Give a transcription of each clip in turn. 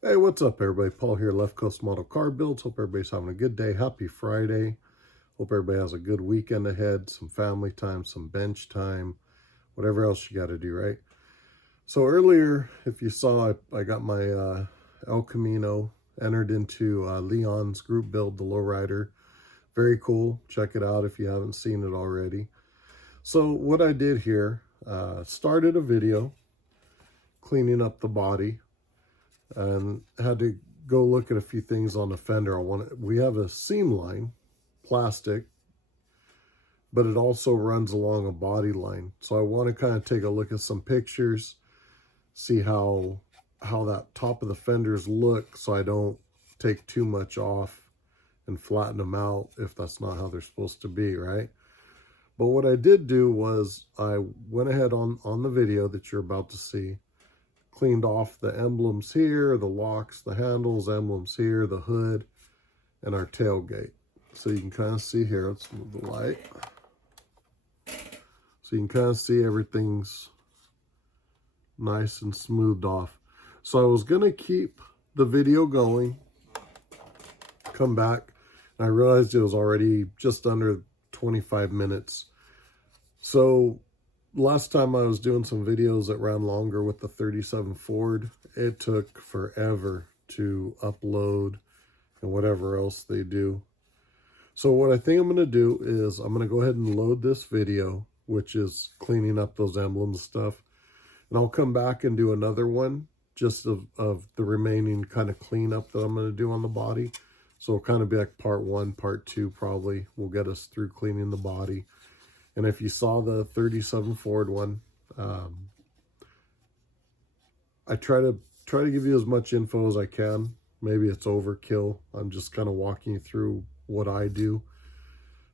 Hey, what's up, everybody? Paul here, Left Coast Model Car Builds. Hope everybody's having a good day. Happy Friday. Hope everybody has a good weekend ahead, some family time, some bench time, whatever else you got to do, right? So earlier, if you saw, I got my El Camino entered into Leon's group build, the lowrider. Very cool. Check it out if you haven't seen it already. So what I did here, started a video cleaning up the body and had to go look at a few things on the fender. We have a seam line, plastic, but it also runs along a body line. So I want to kind of take a look at some pictures, see how that top of the fenders look, so I don't take too much off and flatten them out if that's not how they're supposed to be, right? But what I did do was I went ahead on the video that you're about to see, cleaned off the emblems here, the locks, the handles, emblems here, the hood, and our tailgate. So you can kind of see here, let's move the light. So you can kind of see everything's nice and smoothed off. So I was gonna keep the video going, come back, and I realized it was already just under 25 minutes. So last time I was doing some videos that ran longer with the 37 Ford, it took forever to upload and whatever else they do. So what I think I'm going to do is I'm going to go ahead and load this video, which is cleaning up those emblems stuff. And I'll come back and do another one just of the remaining kind of cleanup that I'm going to do on the body. So it'll kind of be like part one, part two probably will get us through cleaning the body. And if you saw the 37 Ford one, I try to give you as much info as I can. Maybe it's overkill. I'm just kind of walking you through what I do.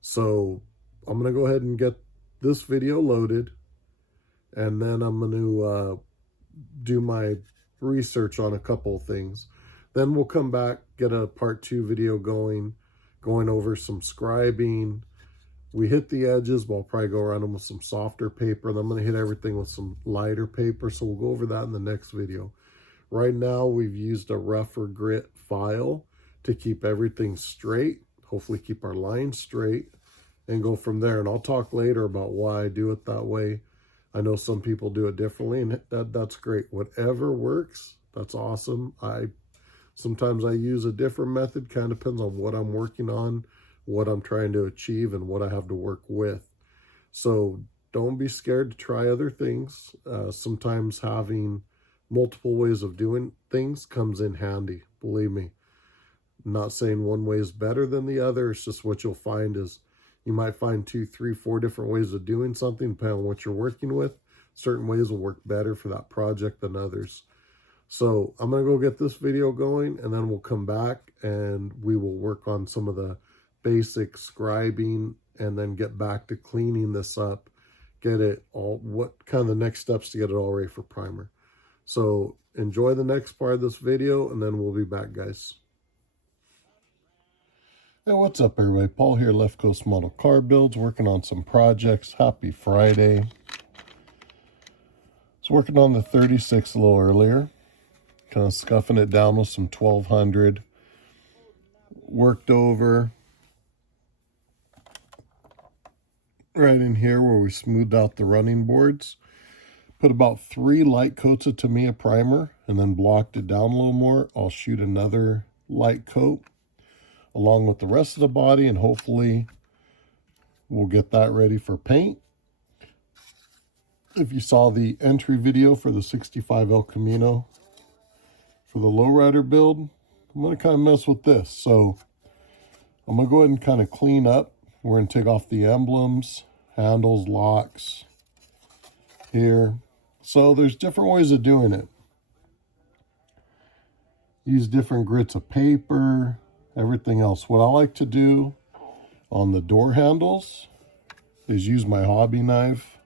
So I'm going to go ahead and get this video loaded, and then I'm going to do my research on a couple of things. Then we'll come back, get a part two video going over some scribing. We hit the edges, but I'll probably go around them with some softer paper. And I'm going to hit everything with some lighter paper. So we'll go over that in the next video. Right now, we've used a rougher grit file to keep everything straight. Hopefully keep our lines straight and go from there. And I'll talk later about why I do it that way. I know some people do it differently, and that's great. Whatever works, that's awesome. Sometimes I use a different method. Kind of depends on what I'm working on, what I'm trying to achieve, and what I have to work with. So don't be scared to try other things. Sometimes having multiple ways of doing things comes in handy, believe me. I'm not saying one way is better than the other. It's just what you'll find is you might find 2, 3, 4 different ways of doing something depending on what you're working with. Certain ways will work better for that project than others. So I'm going to go get this video going, and then we'll come back and we will work on some of the basic scribing, and then get back to cleaning this up, get it all, what kind of the next steps to get it all ready for primer. So enjoy the next part of this video, and then we'll be back, guys. Hey, what's up, everybody? Paul here, Left Coast Model Car Builds, working on some projects. Happy Friday. I was working on the 36 a little earlier, kind of scuffing it down with some 1200. Worked over right in here where we smoothed out the running boards. Put about 3 light coats of Tamiya primer and then blocked it down a little more. I'll shoot another light coat along with the rest of the body, and hopefully we'll get that ready for paint. If you saw the entry video for the 65 El Camino for the lowrider build, I'm going to kind of mess with this. So I'm going to go ahead and kind of clean up. We're going to take off the emblems, handles, locks here. So there's different ways of doing it. Use different grits of paper, everything else. What I like to do on the door handles is use my hobby knife.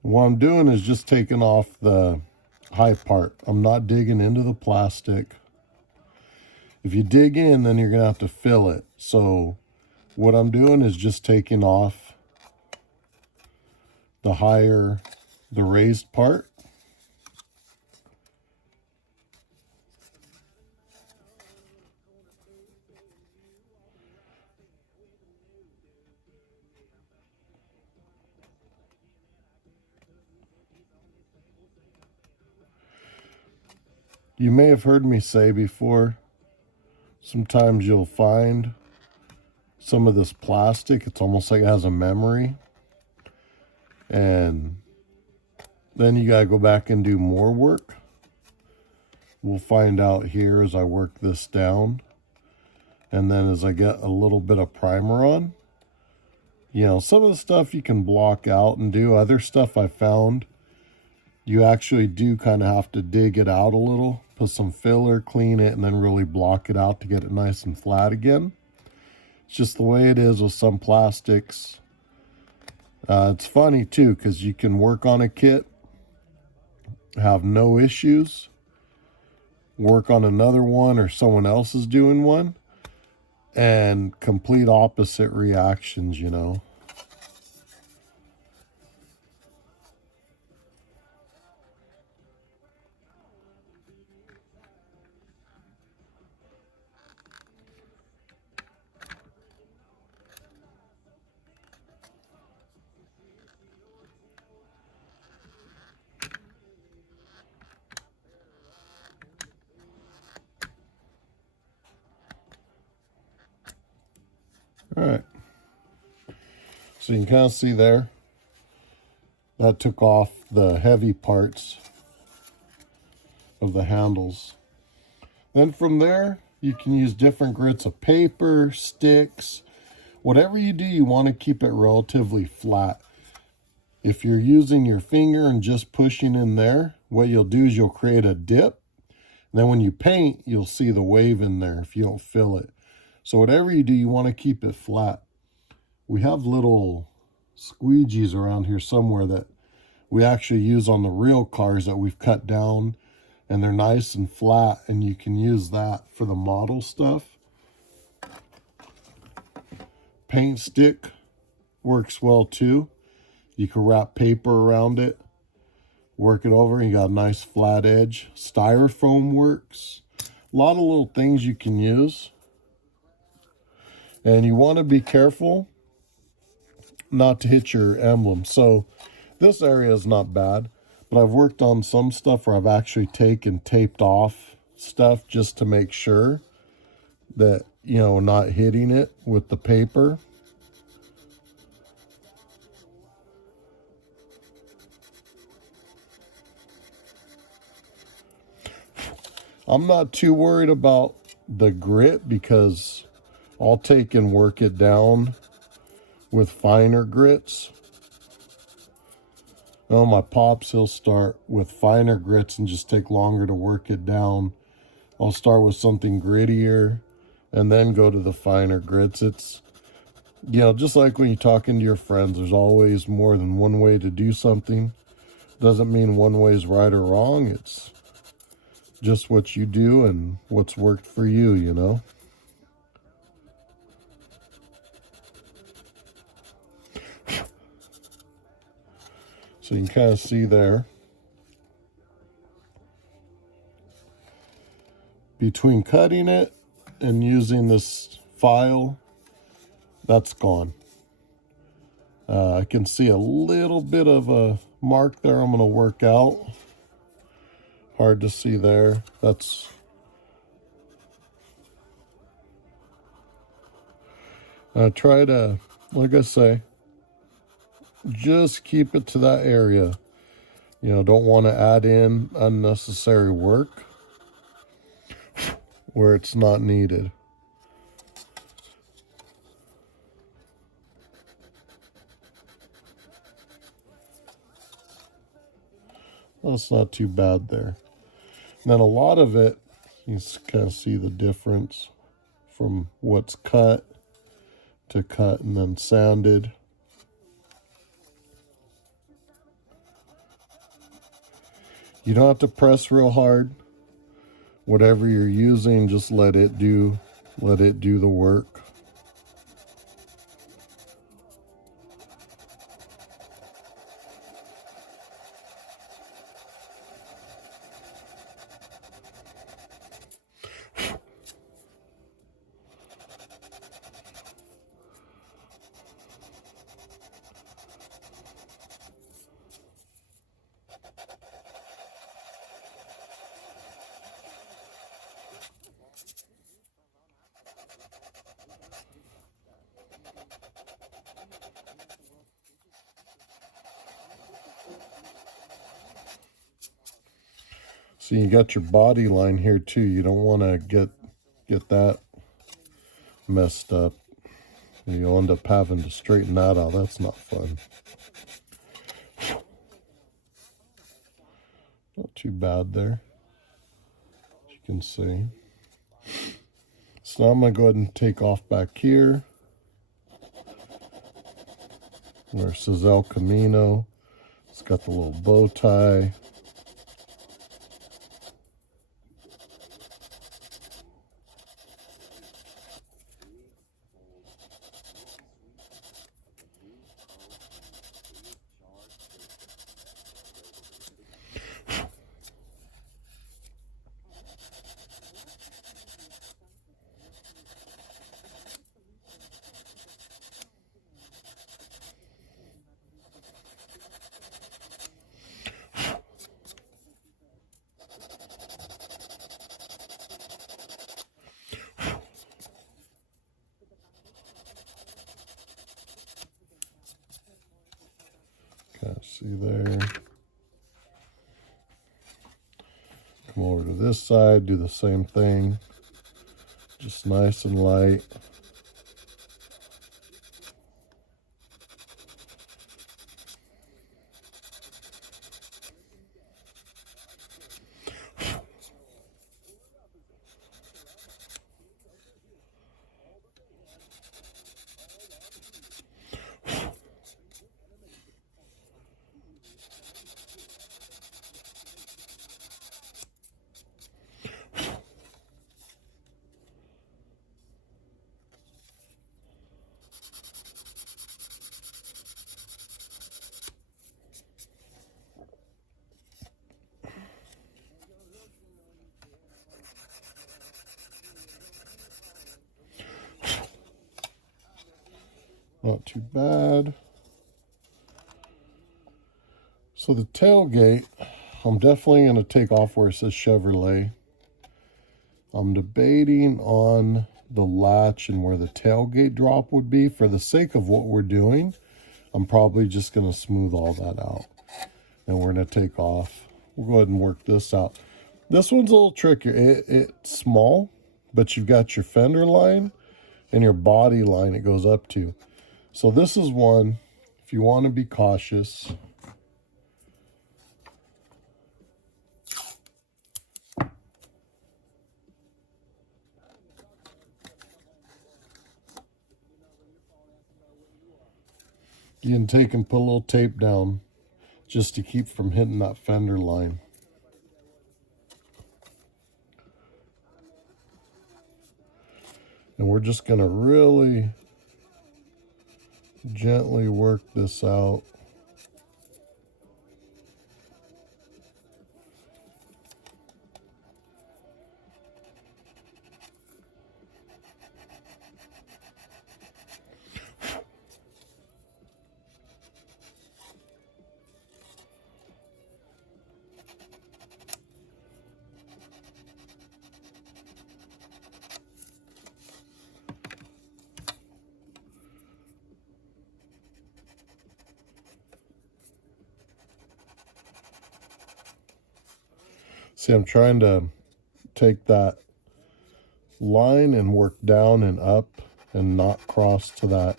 What I'm doing is just taking off the high part. I'm not digging into the plastic. If you dig in, then you're going to have to fill it. So what I'm doing is just taking off the higher the raised part. You may have heard me say before, sometimes you'll find some of this plastic, it's almost like it has a memory. And then you gotta go back and do more work. We'll find out here as I work this down. And then as I get a little bit of primer on, you know, some of the stuff you can block out and do. Other stuff I found, you actually do kind of have to dig it out a little, put some filler, clean it, and then really block it out to get it nice and flat again. It's just the way it is with some plastics. It's funny too, because you can work on a kit, have no issues, work on another one or someone else is doing one, and complete opposite reactions, you know. All right, so you can kind of see there, that took off the heavy parts of the handles. Then from there, you can use different grits of paper, sticks, whatever you do, you want to keep it relatively flat. If you're using your finger and just pushing in there, what you'll do is you'll create a dip. And then when you paint, you'll see the wave in there if you don't fill it. So whatever you do, you want to keep it flat. We have little squeegees around here somewhere that we actually use on the real cars that we've cut down, and they're nice and flat, and you can use that for the model stuff. Paint stick works well too. You can wrap paper around it, work it over, and you got a nice flat edge. Styrofoam works. A lot of little things you can use. And you want to be careful not to hit your emblem. So this area is not bad, but I've worked on some stuff where I've actually taped off stuff just to make sure that, you know, not hitting it with the paper. I'm not too worried about the grit because I'll take and work it down with finer grits. Oh, my pops, he'll start with finer grits and just take longer to work it down. I'll start with something grittier and then go to the finer grits. It's, you know, just like when you're talking to your friends, there's always more than one way to do something. Doesn't mean one way is right or wrong. It's just what you do and what's worked for you, you know. So you can kind of see there, between cutting it and using this file, that's gone. I can see a little bit of a mark there I'm going to work out. Hard to see there. That's try to, like I say, just keep it to that area. You know, don't want to add in unnecessary work where it's not needed. That's not too bad there. And then a lot of it, you kind of see the difference from what's cut to cut and then sanded. You don't have to press real hard. Whatever you're using, just let it do the work. So you got your body line here too. You don't want to get that messed up. You'll end up having to straighten that out. That's not fun. Not too bad there, as you can see. So now I'm going to go ahead and take off back here where it says El Camino. It's got the little bow tie. See there. Come over to this side, do the same thing. Just nice and light. Not too bad. So the tailgate, I'm definitely going to take off where it says Chevrolet. I'm debating on the latch and where the tailgate drop would be. For the sake of what we're doing, I'm probably just going to smooth all that out. And we're going to take off. We'll go ahead and work this out. This one's a little trickier. It's small, but you've got your fender line and your body line it goes up to. So this is one, if you want to be cautious. You can take and put a little tape down just to keep from hitting that fender line. And we're just going to really gently work this out. See, I'm trying to take that line and work down and up and not cross to that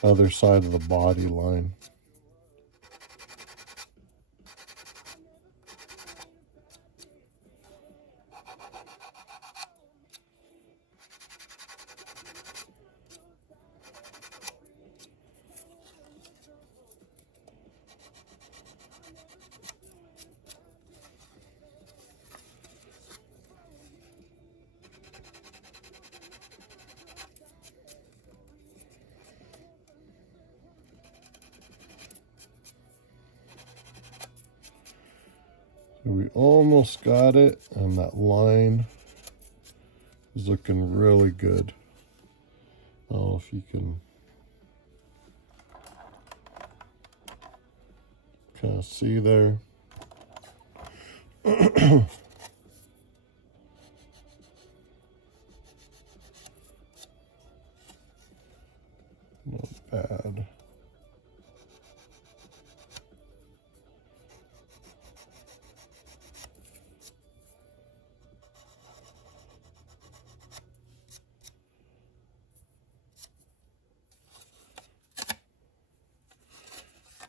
other side of the body line. We almost got it, and that line is looking really good. I don't know if you can kind of see there. Not bad.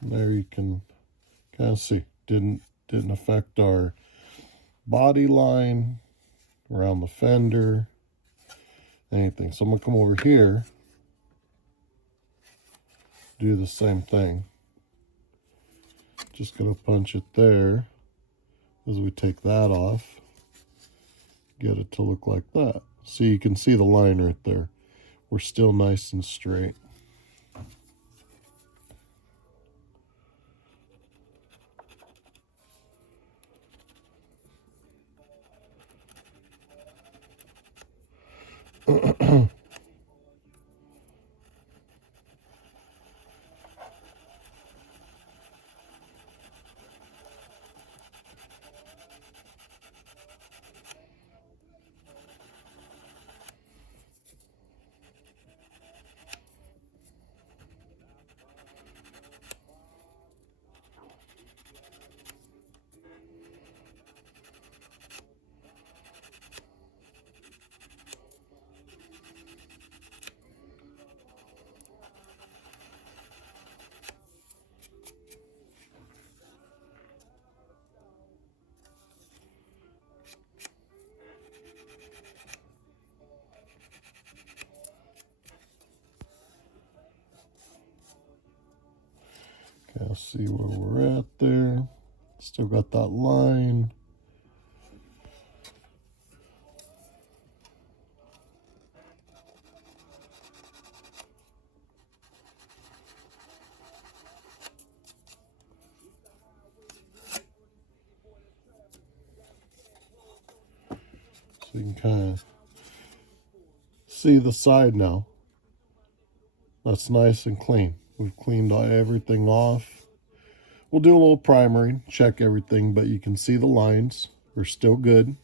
There you can kind of see, didn't affect our body line, around the fender, anything. So I'm gonna come over here, do the same thing. Just gonna punch it there as we take that off, get it to look like that. So you can see the line right there. We're still nice and straight. Okay, I'll see where we're at there. Still got that line. So you can kind of see the side now. That's nice and clean. We've cleaned everything off. We'll do a little primering, check everything, but you can see the lines are still good.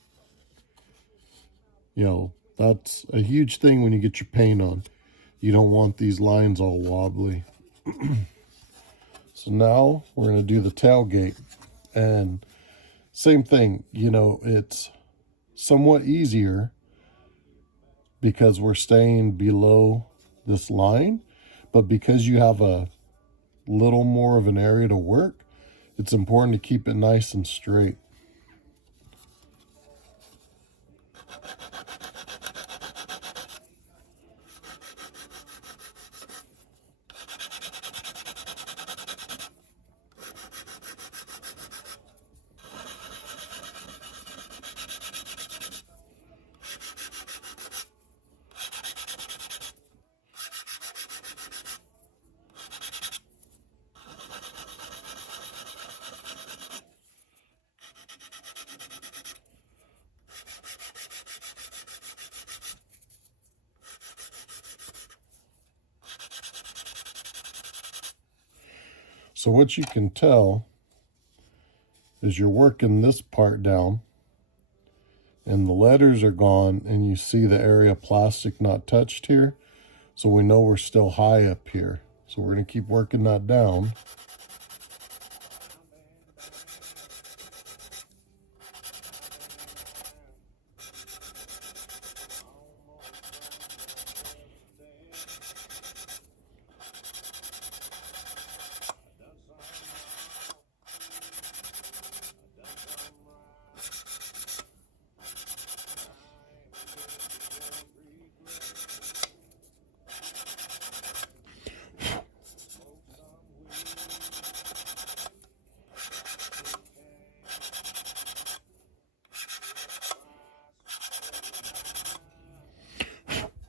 You know, that's a huge thing when you get your paint on. You don't want these lines all wobbly. So now we're going to do the tailgate. And same thing, you know, it's somewhat easier because we're staying below this line. But because you have a little more of an area to work, it's important to keep it nice and straight. So what you can tell is you're working this part down and the letters are gone and you see the area of plastic not touched here. So we know we're still high up here. So we're going to keep working that down.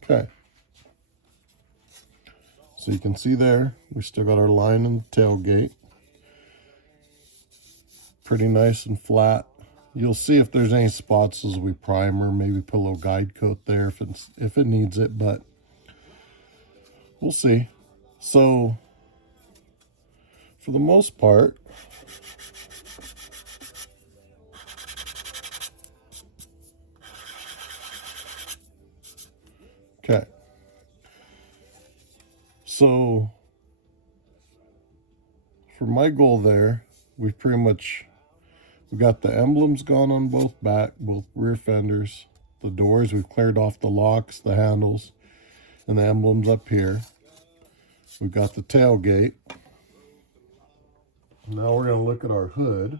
Okay, so you can see there, we still got our line in the tailgate. Pretty nice and flat. You'll see if there's any spots as we primer, maybe put a little guide coat there if it needs it, but we'll see. So, for the most part, okay. So, for my goal there, we got the emblems gone on both rear fenders. The doors, we've cleared off the locks, the handles, and the emblems up here. We've got the tailgate. Now we're going to look at our hood.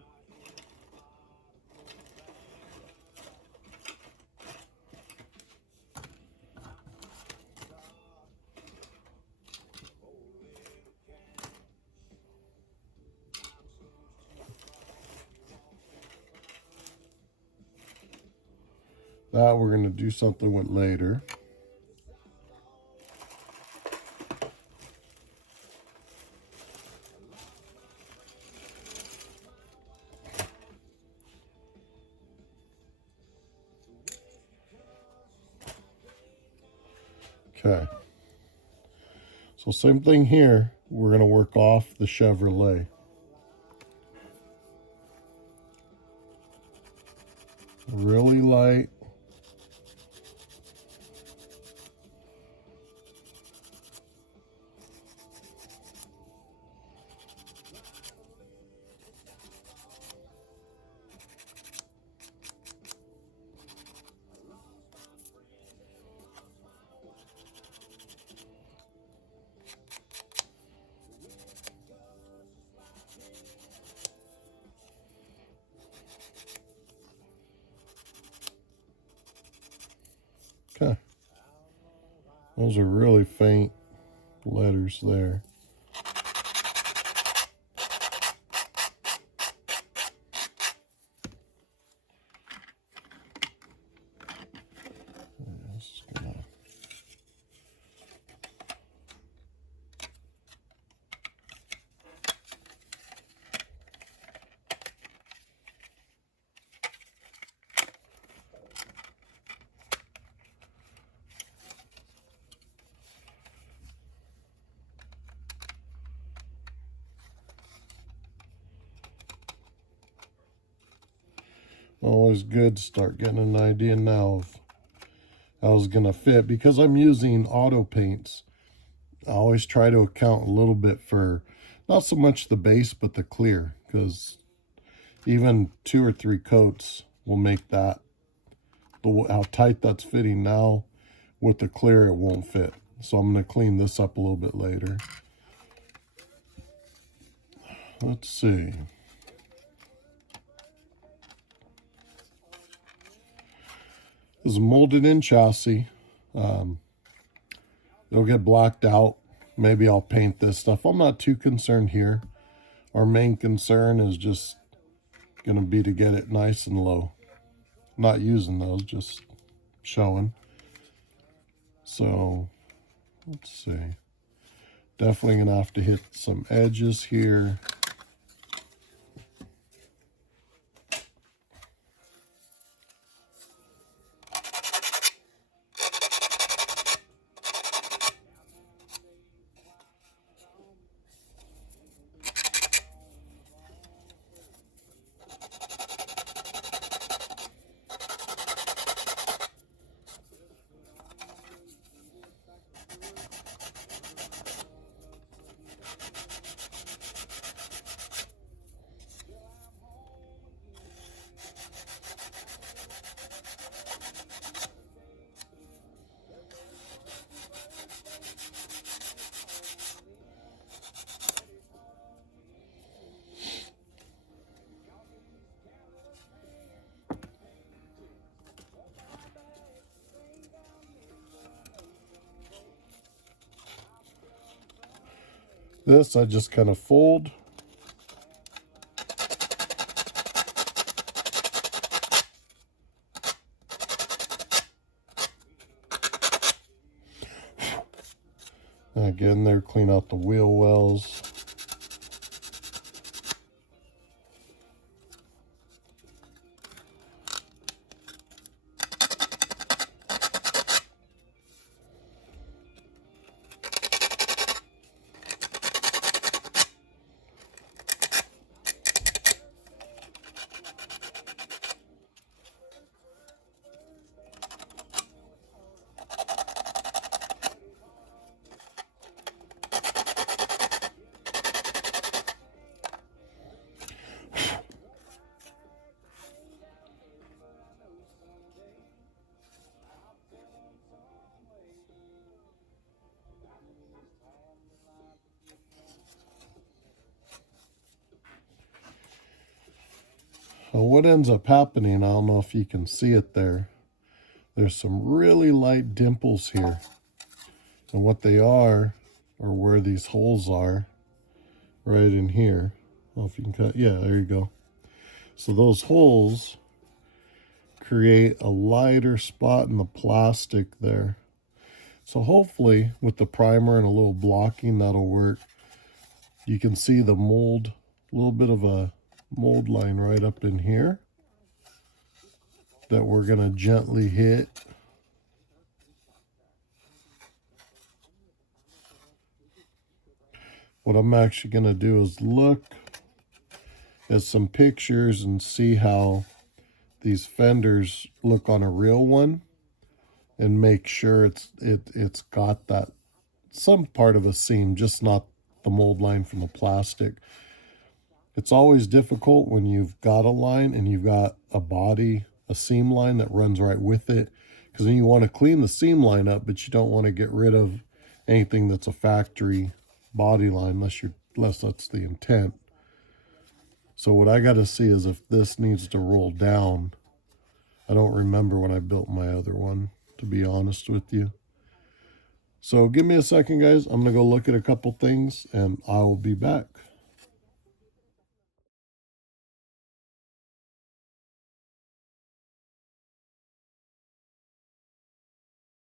That we're going to do something with later. Okay. So same thing here. We're going to work off the Chevrolet. Really light. Okay. Those are really faint letters there. Always good to start getting an idea now of how it's going to fit. Because I'm using auto paints, I always try to account a little bit for not so much the base but the clear, because even 2 or 3 coats will make that, how tight that's fitting now, with the clear it won't fit. So I'm going to clean this up a little bit later. Let's see. This is molded in chassis. It'll get blacked out. Maybe I'll paint this stuff. I'm not too concerned here. Our main concern is just going to be to get it nice and low. Not using those, just showing. So, let's see. Definitely going to have to hit some edges here. This I just kind of fold. And again, there, clean out the wheel wells. Now what ends up happening, I don't know if you can see it there, there's some really light dimples here. And what they are, or where these holes are, right in here. I don't know if you can cut, yeah, there you go. So those holes create a lighter spot in the plastic there. So hopefully with the primer and a little blocking, that'll work. You can see the mold, a little bit of a mold line right up in here that we're gonna gently hit. What I'm actually gonna do is look at some pictures and see how these fenders look on a real one, and make sure it's got that some part of a seam, just not the mold line from the plastic. It's always difficult when you've got a line and you've got a body, a seam line that runs right with it, because then you want to clean the seam line up, but you don't want to get rid of anything that's a factory body line unless that's the intent. So what I got to see is if this needs to roll down. I don't remember when I built my other one, to be honest with you. So give me a second, guys. I'm going to go look at a couple things and I will be back.